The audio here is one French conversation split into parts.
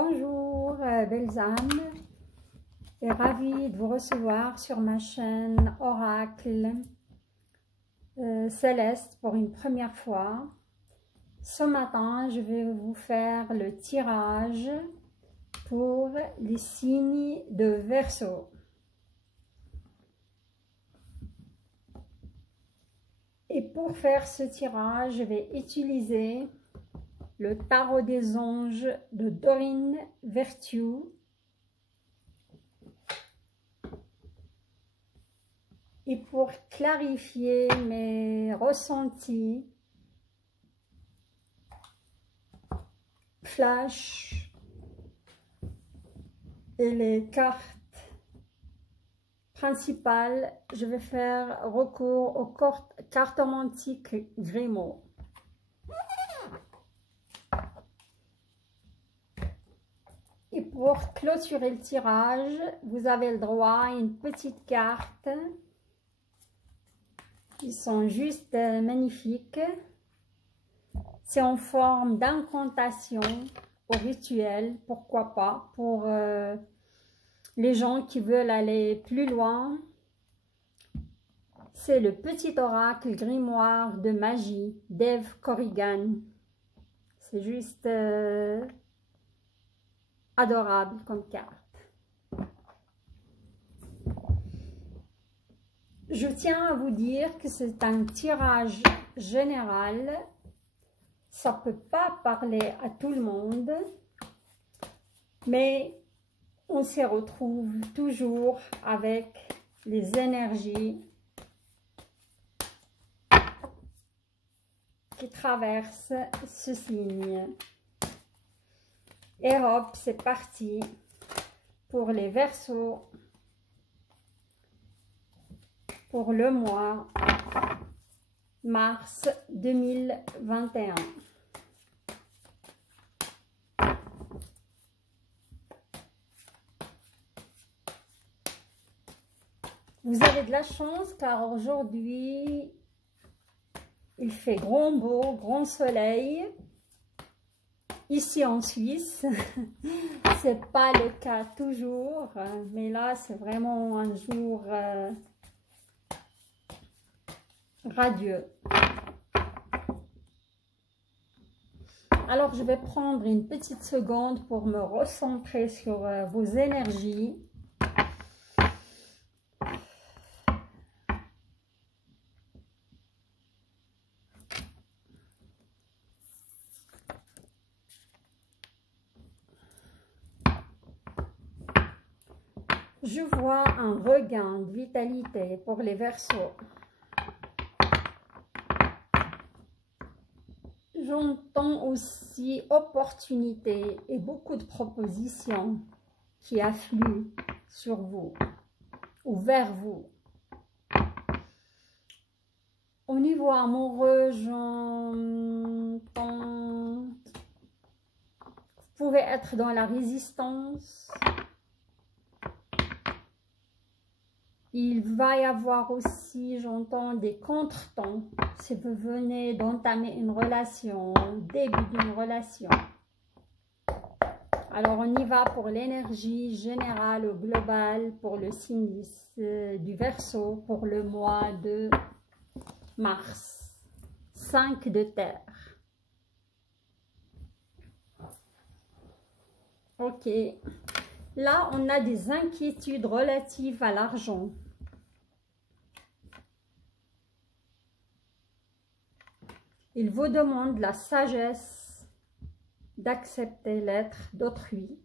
Bonjour, belles âmes, et ravie de vous recevoir sur ma chaîne Oracle Céleste pour une première fois. Ce matin, je vais vous faire le tirage pour les signes de Verseau. Et pour faire ce tirage, je vais utiliser le tarot des anges de Doreen Virtue. Et pour clarifier mes ressentis, flash et les cartes principales, je vais faire recours aux cartomantiques Grimaud. Et pour clôturer le tirage, vous avez le droit à une petite carte. Ils sont juste magnifiques. C'est en forme d'incantation au rituel, pourquoi pas, pour les gens qui veulent aller plus loin. C'est le petit oracle grimoire de magie d'Eve Corrigan. C'est juste adorable comme carte. Je tiens à vous dire que c'est un tirage général. Ça ne peut pas parler à tout le monde, mais on se retrouve toujours avec les énergies qui traversent ce signe. Et hop, c'est parti pour les Verseaux pour le mois mars 2021. Vous avez de la chance car aujourd'hui il fait grand beau, grand soleil. Ici en Suisse, c'est pas le cas toujours, mais là c'est vraiment un jour radieux. Alors je vais prendre une petite seconde pour me recentrer sur vos énergies. Je vois un regain de vitalité pour les Verseaux. J'entends aussi opportunités et beaucoup de propositions qui affluent sur vous ou vers vous. Au niveau amoureux, j'entends... Vous pouvez être dans la résistance. Il va y avoir aussi, j'entends, des contretemps si vous venez d'entamer une relation, début d'une relation. Alors, on y va pour l'énergie générale ou globale pour le signe du Verseau pour le mois de mars. 5 de terre. Ok. Là, on a des inquiétudes relatives à l'argent. Il vous demande la sagesse d'accepter l'être d'autrui.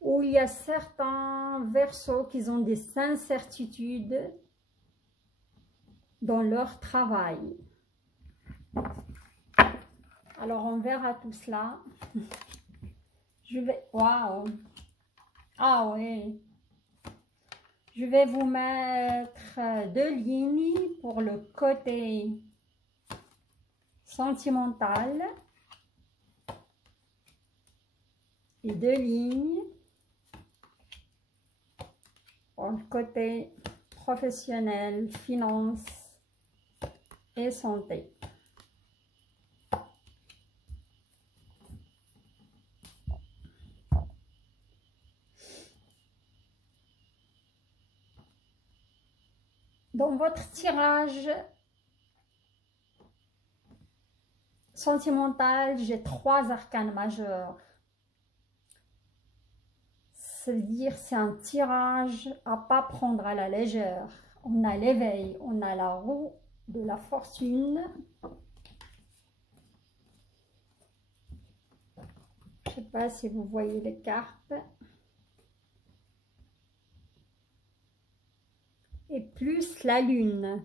Ou il y a certains Verseaux qui ont des incertitudes dans leur travail. Alors, on verra tout cela. Je vais... Waouh! Ah oui! Je vais vous mettre 2 lignes pour le côté sentimental et 2 lignes pour le côté professionnel, finance et santé. Dans votre tirage sentimental, j'ai 3 arcanes majeurs. C'est-à-dire, c'est un tirage à pas prendre à la légère. On a l'éveil, on a la roue de la fortune. Je ne sais pas si vous voyez les cartes. Et plus la lune.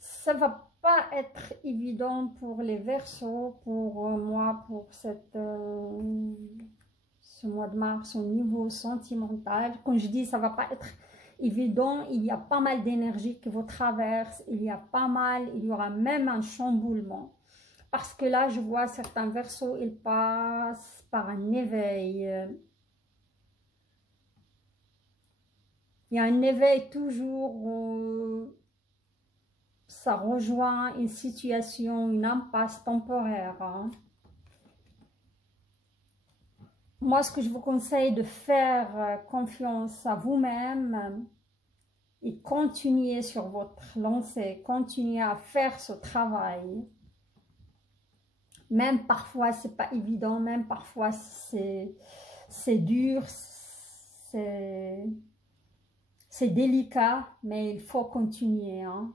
Ça va pas être évident pour les Verseaux, pour moi, pour ce mois de mars au niveau sentimental. Comme je dis, ça va pas être évident. Il y a pas mal d'énergie qui vous traverse. Il y y aura même un chamboulement. Parce que là, je vois certains Verseaux, ils passent par un éveil. Il y a un éveil toujours, ça rejoint une situation, une impasse temporaire. Hein. Moi, ce que je vous conseille de faire confiance à vous-même et continuer sur votre lancée, continuer à faire ce travail. Même parfois, c'est pas évident, même parfois, c'est dur, c'est délicat, mais il faut continuer, hein,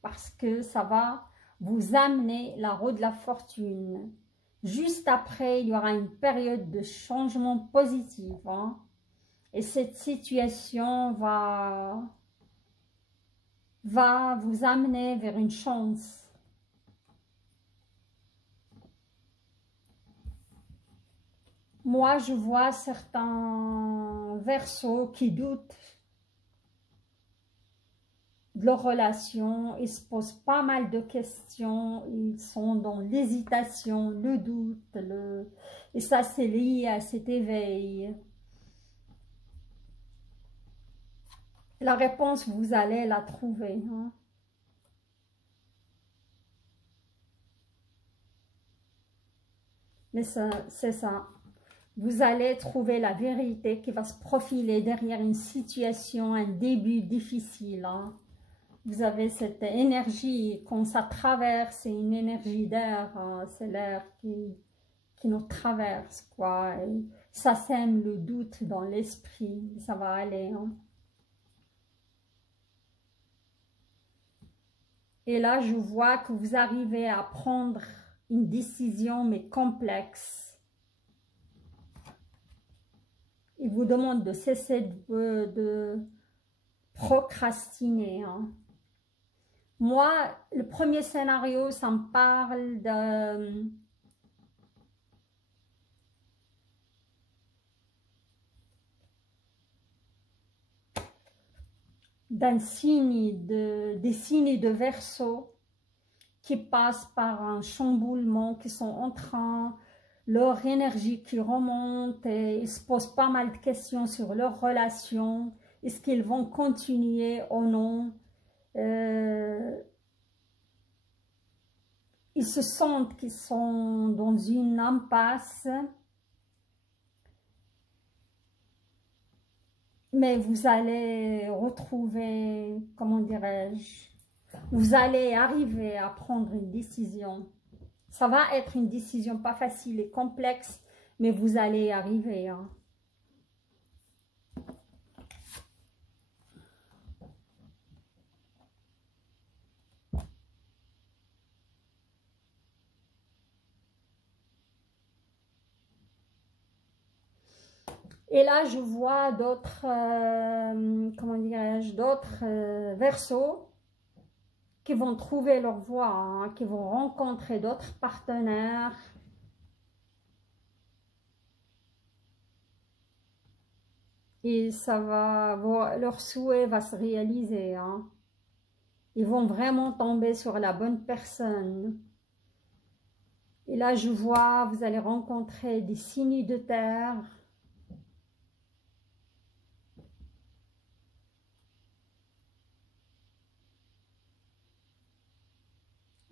parce que ça va vous amener la roue de la fortune. Juste après, il y aura une période de changement positif, hein, et cette situation va vous amener vers une chance. Moi, je vois certains Verseaux qui doutent de leur relation, ils se posent pas mal de questions, ils sont dans l'hésitation, le doute, et ça c'est lié à cet éveil. La réponse, vous allez la trouver. Hein. Mais c'est ça. Vous allez trouver la vérité qui va se profiler derrière une situation, un début difficile. Hein. Vous avez cette énergie, quand ça traverse, c'est une énergie d'air, hein, c'est l'air qui nous traverse, quoi. Et ça sème le doute dans l'esprit, ça va aller. Hein. Et là, je vois que vous arrivez à prendre une décision, mais complexe. Il vous demande de cesser de procrastiner. Hein. Moi, le premier scénario, ça me parle des signes de Verseau qui passent par un chamboulement, qui sont en train, leur énergie qui remonte et ils se posent pas mal de questions sur leur relation. Est-ce qu'ils vont continuer ou non? Ils se sentent qu'ils sont dans une impasse. Mais vous allez retrouver, comment dirais-je, vous allez arriver à prendre une décision. Ça va être une décision pas facile et complexe, mais vous allez y arriver. Hein. Et là, je vois d'autres, comment dirais-je, d'autres Verseaux qui vont trouver leur voie, hein, qui vont rencontrer d'autres partenaires. Et ça va, leur souhait va se réaliser. Hein. Ils vont vraiment tomber sur la bonne personne. Et là, je vois, vous allez rencontrer des signes de terre.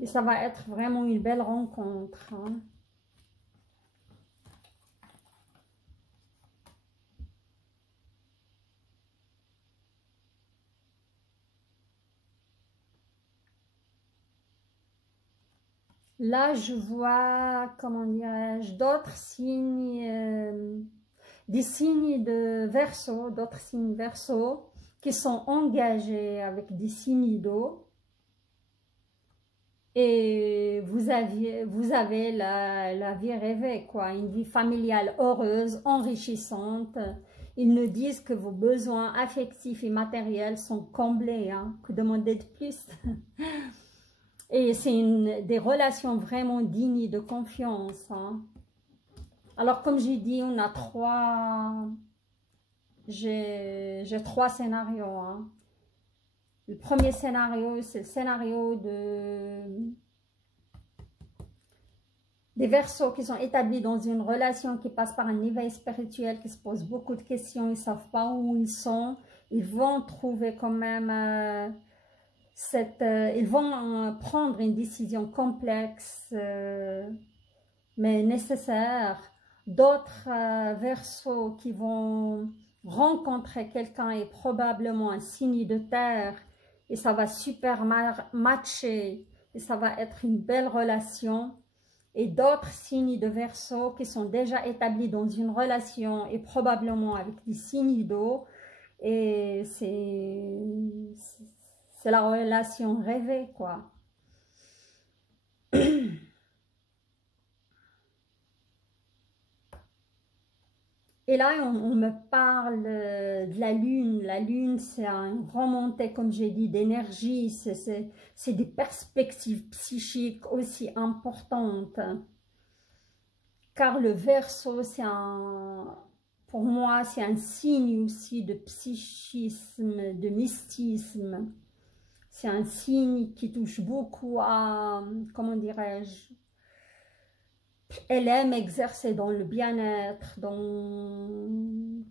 Et ça va être vraiment une belle rencontre, hein. Là, je vois, comment dirais-je, d'autres signes, des signes de Verseau, d'autres signes Verseau qui sont engagés avec des signes d'eau. Et vous avez la vie rêvée, quoi, une vie familiale heureuse, enrichissante. Ils nous disent que vos besoins affectifs et matériels sont comblés, hein, que demander de plus. Et c'est des relations vraiment dignes de confiance, hein. Alors, comme j'ai dit, on a j'ai trois scénarios, hein. Le premier scénario, c'est le scénario des Verseaux qui sont établis dans une relation qui passe par un éveil spirituel, qui se posent beaucoup de questions, ils ne savent pas où ils sont. Ils vont trouver quand même ils vont prendre une décision complexe, mais nécessaire. D'autres Verseaux qui vont rencontrer quelqu'un et probablement un signe de terre, et ça va super matcher, et ça va être une belle relation. Et d'autres signes de Verseau qui sont déjà établis dans une relation et probablement avec des signes d'eau. Et c'est la relation rêvée, quoi. Et là, on me parle de la Lune. La Lune, c'est une remontée, comme j'ai dit, d'énergie. C'est des perspectives psychiques aussi importantes. Car le Verseau, pour moi, c'est un signe aussi de psychisme, de mystisme. C'est un signe qui touche beaucoup à, comment dirais-je, elle aime exercer dans le bien-être,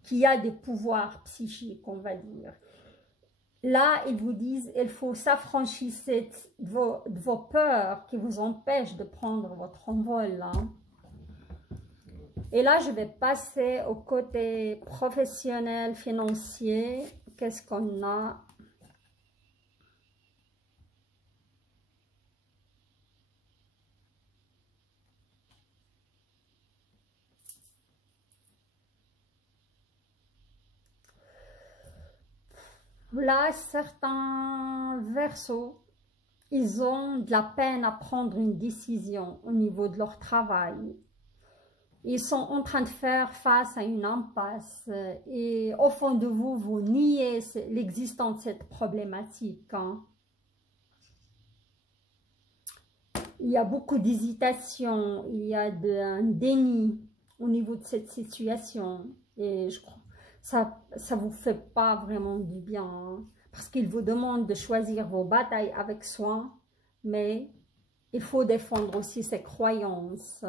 qui a des pouvoirs psychiques, on va dire. Là, ils vous disent, il faut s'affranchir de vos peurs qui vous empêchent de prendre votre envol, hein. Et là, je vais passer au côté professionnel, financier. Qu'est-ce qu'on a? Là, certains Verseaux, ils ont de la peine à prendre une décision au niveau de leur travail. Ils sont en train de faire face à une impasse et au fond de vous, vous niez l'existence de cette problématique, hein. Il y a beaucoup d'hésitation, il y a un déni au niveau de cette situation et je crois ça vous fait pas vraiment du bien, hein, parce qu'il vous demande de choisir vos batailles avec soin, mais il faut défendre aussi ses croyances.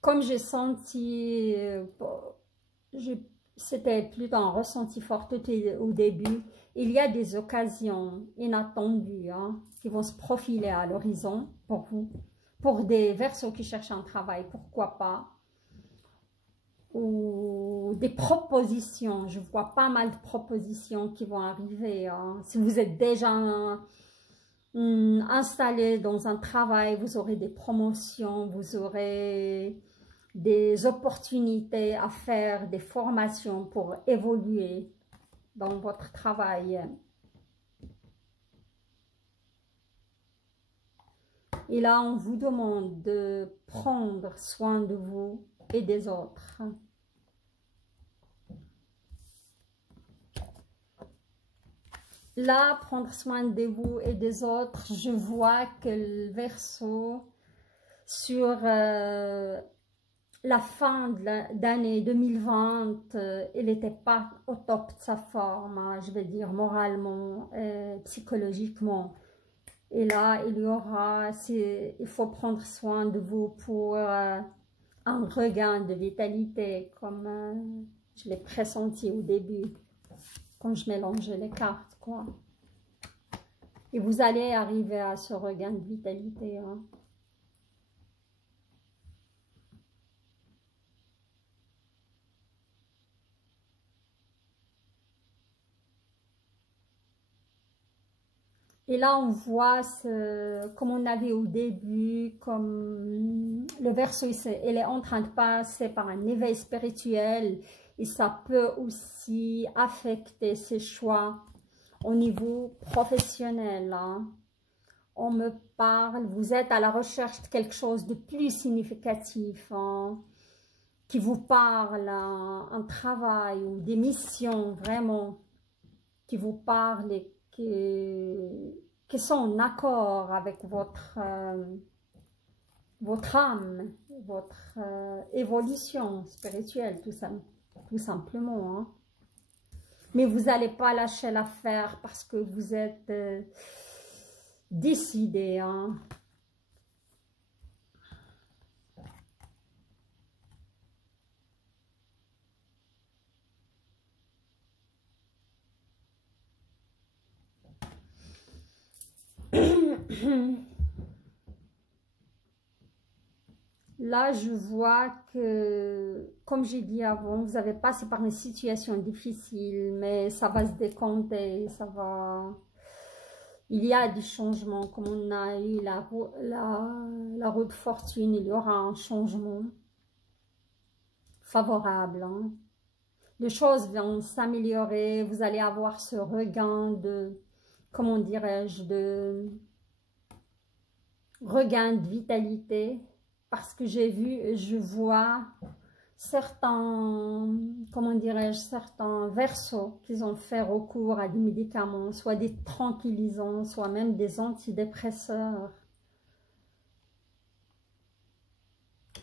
Comme j'ai senti, c'était plutôt un ressenti fort au début, il y a des occasions inattendues, hein, qui vont se profiler à l'horizon pour vous. Pour des Verseaux qui cherchent un travail, pourquoi pas. Ou des propositions, je vois pas mal de propositions qui vont arriver, hein. Si vous êtes déjà installé dans un travail, vous aurez des promotions, vous aurez des opportunités à faire, des formations pour évoluer dans votre travail. Et là, on vous demande de prendre soin de vous et des autres. Là, prendre soin de vous et des autres, je vois que le Verseau, sur la fin d'année 2020, il n'était pas au top de sa forme, hein, je vais dire moralement, psychologiquement. Et là, il faut prendre soin de vous pour un regain de vitalité, comme je l'ai pressenti au début, quand je mélangeais les cartes, quoi. Et vous allez arriver à ce regain de vitalité, hein. Et là, on voit, comme on avait au début, comme le Verseau, il est en train de passer par un éveil spirituel et ça peut aussi affecter ses choix au niveau professionnel, hein. On me parle, vous êtes à la recherche de quelque chose de plus significatif, hein, qui vous parle, hein, un travail ou des missions vraiment qui vous parlent et qui sont en accord avec votre âme, votre évolution spirituelle, tout simplement, hein. Mais vous n'allez pas lâcher l'affaire parce que vous êtes décidé, hein. Là, je vois que, comme j'ai dit avant, vous avez passé par une situation difficile, mais ça va se décompter, ça va... Il y a des changements, comme on a eu la roue de fortune, il y aura un changement favorable, hein. Les choses vont s'améliorer, vous allez avoir ce regain de, comment dirais-je, de regain de vitalité, parce que je vois certains, comment dirais-je, certains Verseaux qui ont fait recours à des médicaments, soit des tranquillisants, soit même des antidépresseurs.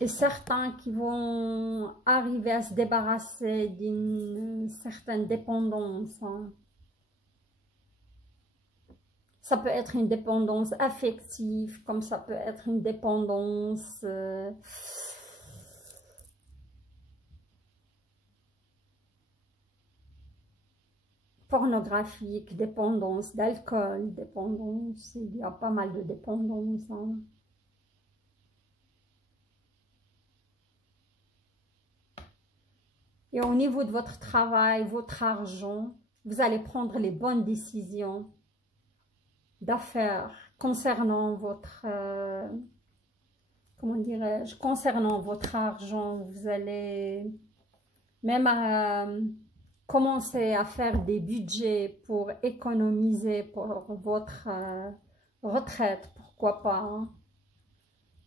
Et certains qui vont arriver à se débarrasser d'une certaine dépendance, hein. Ça peut être une dépendance affective, comme ça peut être une dépendance pornographique, dépendance d'alcool, dépendance, il y a pas mal de dépendances, hein. Et au niveau de votre travail, votre argent, vous allez prendre les bonnes décisions d'affaires concernant votre, comment dirais-je, concernant votre argent. Vous allez même commencer à faire des budgets pour économiser pour votre retraite, pourquoi pas, hein.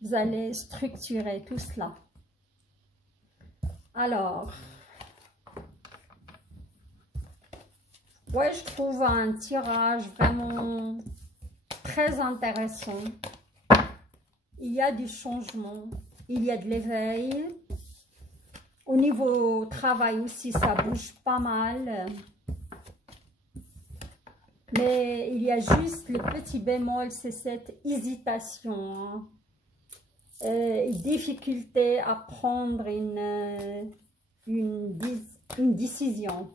Vous allez structurer tout cela. Alors, ouais, je trouve un tirage vraiment très intéressant. Il y a du changement, il y a de l'éveil. Au niveau travail aussi, ça bouge pas mal. Mais il y a juste le petit bémol, c'est cette hésitation, hein. Difficulté à prendre une décision.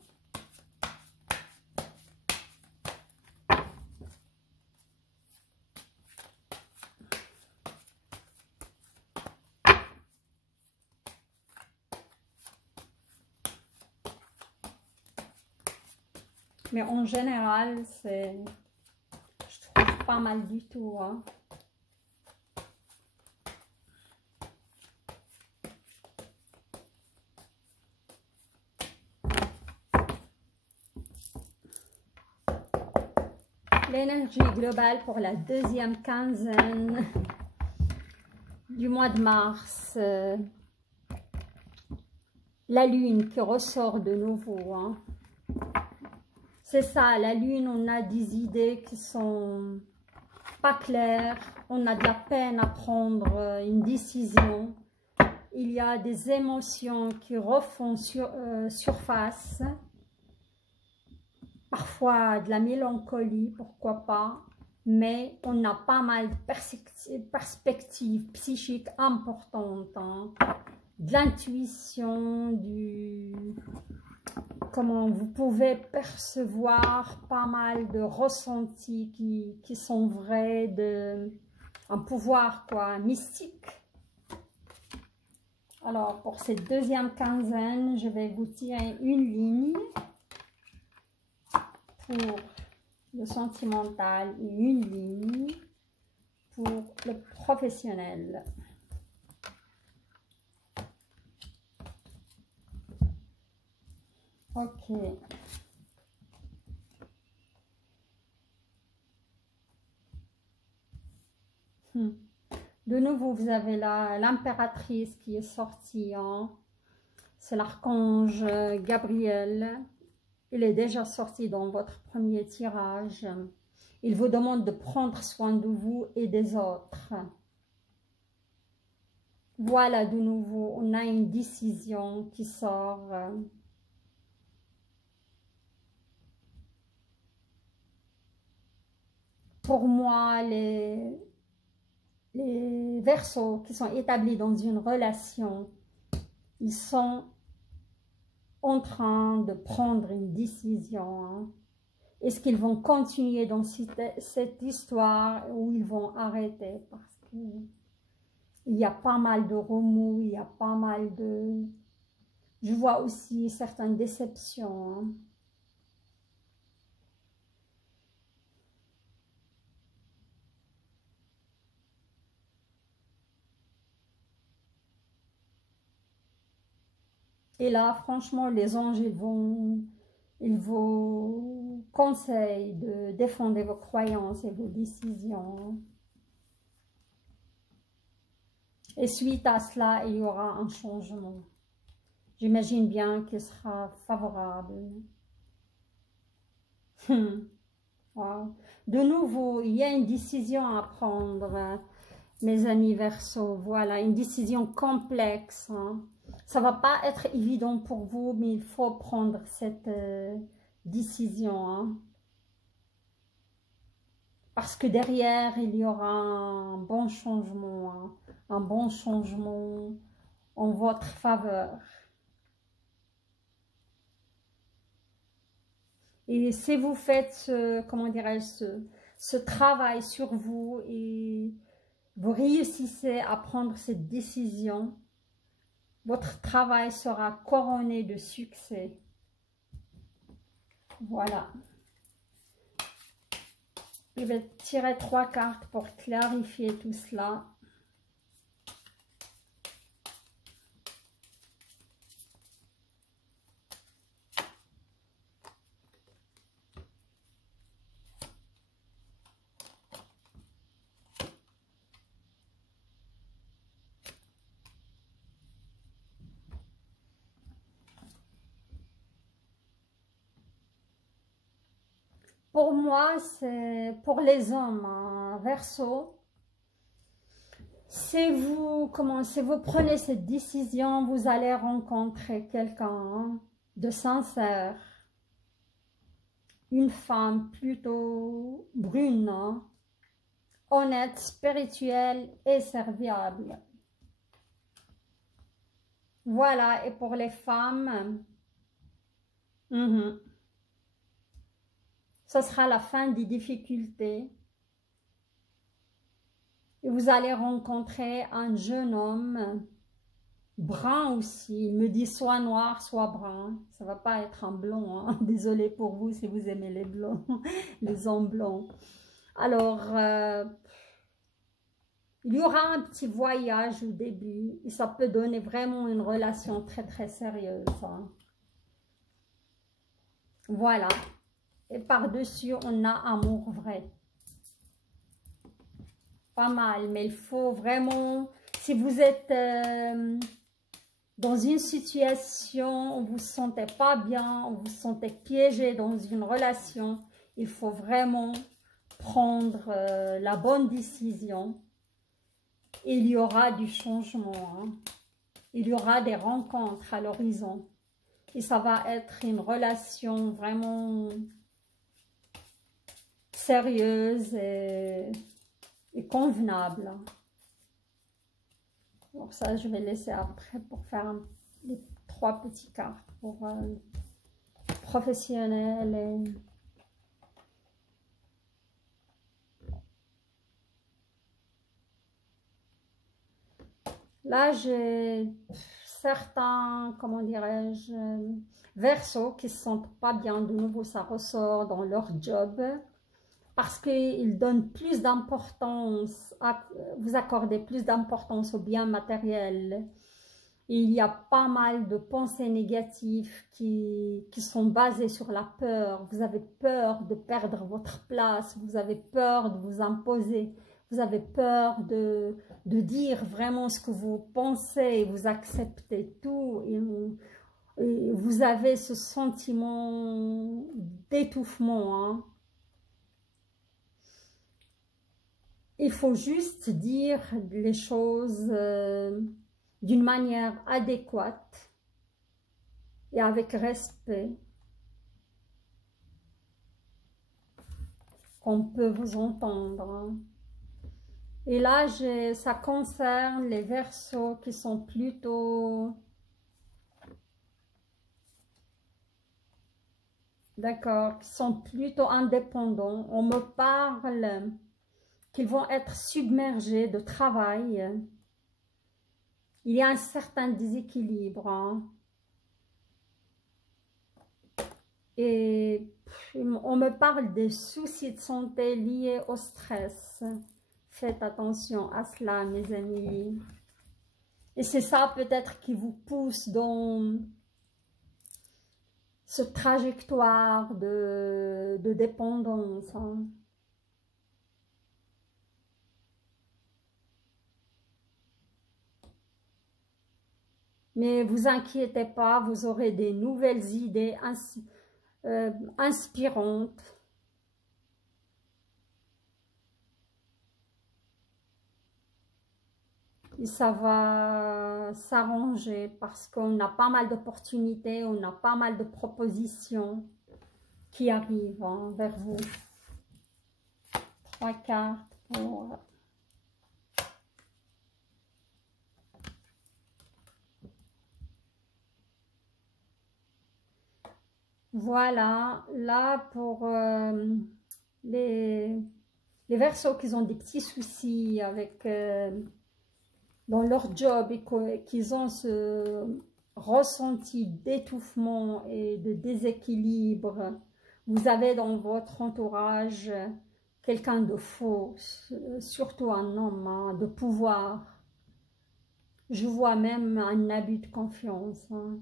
Mais en général, je trouve pas mal du tout, hein. L'énergie globale pour la deuxième quinzaine du mois de mars. La lune qui ressort de nouveau, hein. C'est ça, la lune, on a des idées qui sont pas claires, on a de la peine à prendre une décision. Il y a des émotions qui refont surface. Parfois de la mélancolie, pourquoi pas. Mais on a pas mal de perspectives psychiques importantes, hein. de l'intuition, comment vous pouvez percevoir pas mal de ressentis qui sont vrais, un pouvoir quoi, mystique. Alors pour cette deuxième quinzaine, je vais vous tirer une ligne pour le sentimental et une ligne pour le professionnel. Ok. De nouveau, vous avez l'impératrice qui est sortie. Hein. C'est l'archange Gabriel. Il est déjà sorti dans votre premier tirage. Il vous demande de prendre soin de vous et des autres. Voilà, de nouveau, on a une décision qui sort. Pour moi, les Verseaux qui sont établis dans une relation, ils sont en train de prendre une décision. Hein. Est-ce qu'ils vont continuer dans cette histoire ou ils vont arrêter? Parce qu'il y a pas mal de remous, il y a pas mal de... Je vois aussi certaines déceptions. Hein. Et là, franchement, les anges, ils vous conseillent de défendre vos croyances et vos décisions. Et suite à cela, il y aura un changement. J'imagine bien qu'il sera favorable. Wow. De nouveau, il y a une décision à prendre, mes amis Verseaux. Voilà, une décision complexe. Hein. Ça ne va pas être évident pour vous, mais il faut prendre cette décision. Hein. Parce que derrière, il y aura un bon changement. Hein. Un bon changement en votre faveur. Et si vous faites, comment dirais-je, ce travail sur vous et vous réussissez à prendre cette décision, votre travail sera couronné de succès. Voilà. Je vais tirer 3 cartes pour clarifier tout cela. Pour moi, c'est pour les hommes, hein, Verseau. Si vous prenez cette décision, vous allez rencontrer quelqu'un hein, de sincère. Une femme plutôt brune, hein, honnête, spirituelle et serviable. Voilà, et pour les femmes, ce sera la fin des difficultés. Et vous allez rencontrer un jeune homme, brun aussi. Il me dit soit noir, soit brun. Ça ne va pas être un blond. Hein. Désolée pour vous si vous aimez les blonds, les hommes blonds. Alors, il y aura un petit voyage au début. Et ça peut donner vraiment une relation très, très sérieuse. Hein. Voilà. Et par-dessus, on a amour vrai. Pas mal, mais il faut vraiment, si vous êtes dans une situation où vous ne vous sentez pas bien, où vous vous sentez piégé dans une relation, il faut vraiment prendre la bonne décision. Il y aura du changement, hein. Il y aura des rencontres à l'horizon. Et ça va être une relation vraiment sérieuse et convenable. Pour ça, je vais laisser après pour faire les 3 petits cartes pour professionnels et... Là, j'ai certains, comment dirais-je, versos qui ne se sentent pas bien. De nouveau, ça ressort dans leur job parce qu'ils donnent plus d'importance, vous accordez plus d'importance aux biens matériels. Il y a pas mal de pensées négatives qui sont basées sur la peur. Vous avez peur de perdre votre place, vous avez peur de vous imposer. Vous avez peur de dire vraiment ce que vous pensez, vous acceptez tout et vous avez ce sentiment d'étouffement. Hein. Il faut juste dire les choses d'une manière adéquate et avec respect, qu'on peut vous entendre. Hein. Et là, ça concerne les versos qui sont plutôt... D'accord, qui sont plutôt indépendants. On me parle qu'ils vont être submergés de travail. Il y a un certain déséquilibre. Hein. Et on me parle des soucis de santé liés au stress. Faites attention à cela, mes amis. Et c'est ça peut-être qui vous pousse dans cette trajectoire de dépendance. Hein. Mais vous inquiétez pas, vous aurez des nouvelles idées inspirantes. Et ça va s'arranger parce qu'on a pas mal d'opportunités, on a pas mal de propositions qui arrivent hein, vers vous. 3 cartes pour... Voilà, là pour les versos qui ont des petits soucis avec... dans leur job et qu'ils ont ce ressenti d'étouffement et de déséquilibre, vous avez dans votre entourage quelqu'un de faux, surtout un homme hein, de pouvoir. Je vois même un abus de confiance. Hein.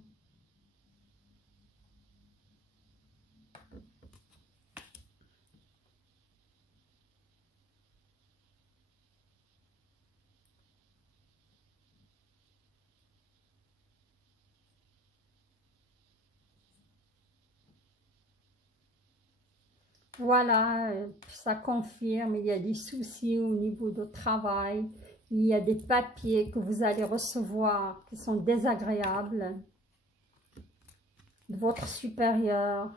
Voilà, ça confirme, il y a des soucis au niveau du travail, il y a des papiers que vous allez recevoir qui sont désagréables de votre supérieur.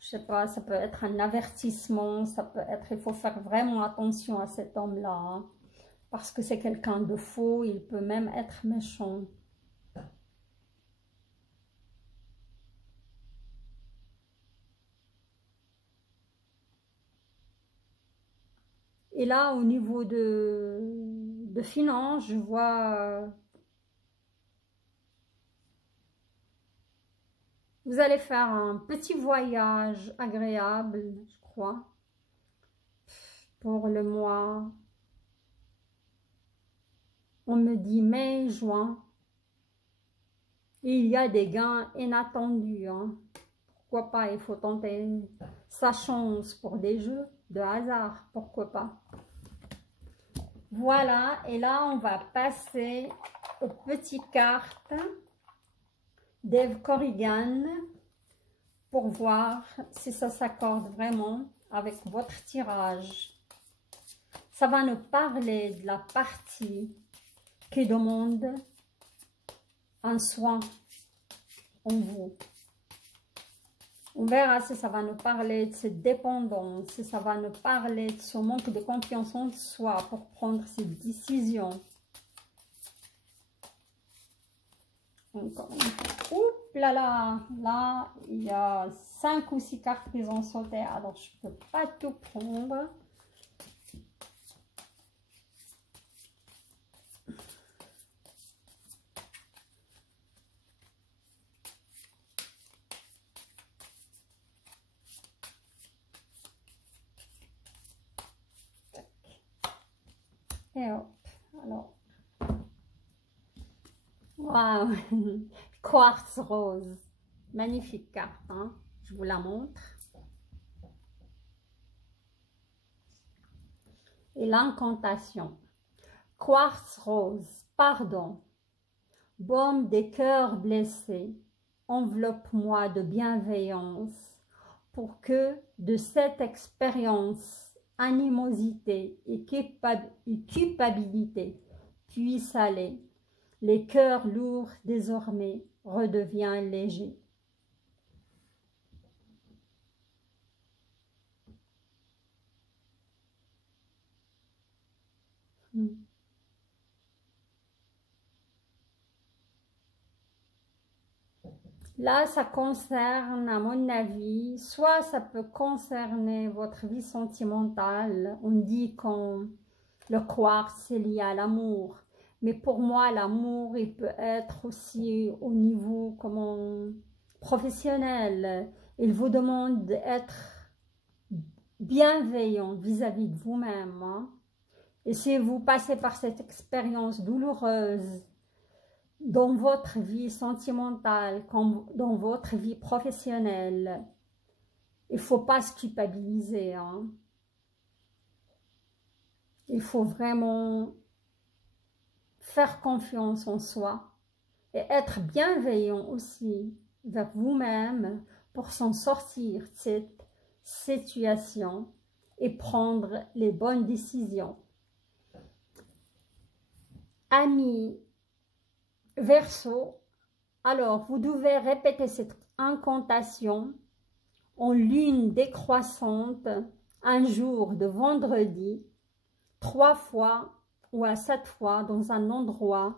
Je sais pas, ça peut être un avertissement, ça peut être, il faut faire vraiment attention à cet homme-là, hein, parce que c'est quelqu'un de faux, il peut même être méchant. Et là, au niveau de finances, je vois... vous allez faire un petit voyage agréable, je crois, pour le mois. On me dit mai, juin. Et il y a des gains inattendus. Hein. Pourquoi pas, il faut tenter sa chance pour des jeux de hasard. Pourquoi pas. Voilà, et là, on va passer aux petites cartes d'Eve Corrigan pour voir si ça s'accorde vraiment avec votre tirage. Ça va nous parler de la partie qui demande un soin en vous. On verra si ça va nous parler de cette dépendance, si ça va nous parler de ce manque de confiance en soi pour prendre cette décision. Encore une fois. Oups là là, là, il y a 5 ou 6 cartes qui ont sauté, alors je ne peux pas tout prendre. Et hop, alors. Waouh, quartz rose, magnifique carte, hein? Je vous la montre. Et l'incantation, quartz rose, pardon, baume des cœurs blessés, enveloppe-moi de bienveillance pour que de cette expérience, animosité et culpabilité puissent aller. Les cœurs lourds désormais redeviennent légers. Là, ça concerne, à mon avis, soit ça peut concerner votre vie sentimentale. On dit que le quartz est lié à l'amour. Mais pour moi, l'amour, il peut être aussi au niveau professionnel. Il vous demande d'être bienveillant vis-à-vis de vous-même. Hein? Et si vous passez par cette expérience douloureuse dans votre vie sentimentale, comme dans votre vie professionnelle, il ne faut pas se culpabiliser. Hein? Il faut vraiment faire confiance en soi et être bienveillant aussi vers vous-même pour s'en sortir de cette situation et prendre les bonnes décisions. Amis Verseau, alors vous devez répéter cette incantation en lune décroissante un jour de vendredi 3 fois ou à 7 fois dans un endroit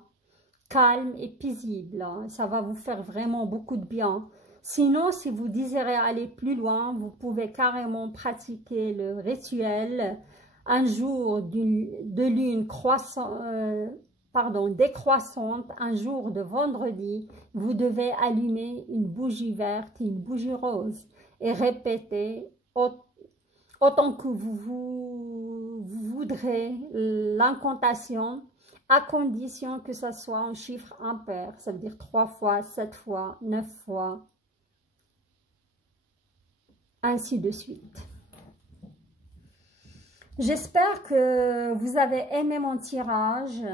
calme et paisible. Ça va vous faire vraiment beaucoup de bien. Sinon, si vous désirez aller plus loin, vous pouvez carrément pratiquer le rituel un jour de lune décroissante, un jour de vendredi. Vous devez allumer une bougie verte et une bougie rose et répéter autant que vous voudrez l'incantation, à condition que ce soit un chiffre impair, ça veut dire 3 fois, 7 fois, 9 fois, ainsi de suite. J'espère que vous avez aimé mon tirage.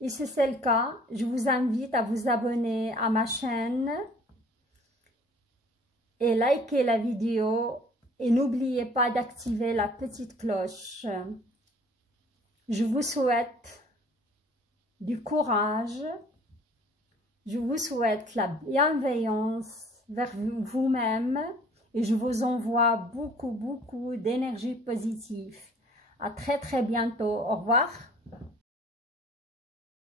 Et si c'est le cas, je vous invite à vous abonner à ma chaîne et liker la vidéo. Et n'oubliez pas d'activer la petite cloche. Je vous souhaite du courage. Je vous souhaite la bienveillance vers vous-même. Et je vous envoie beaucoup d'énergie positive. À très bientôt. Au revoir.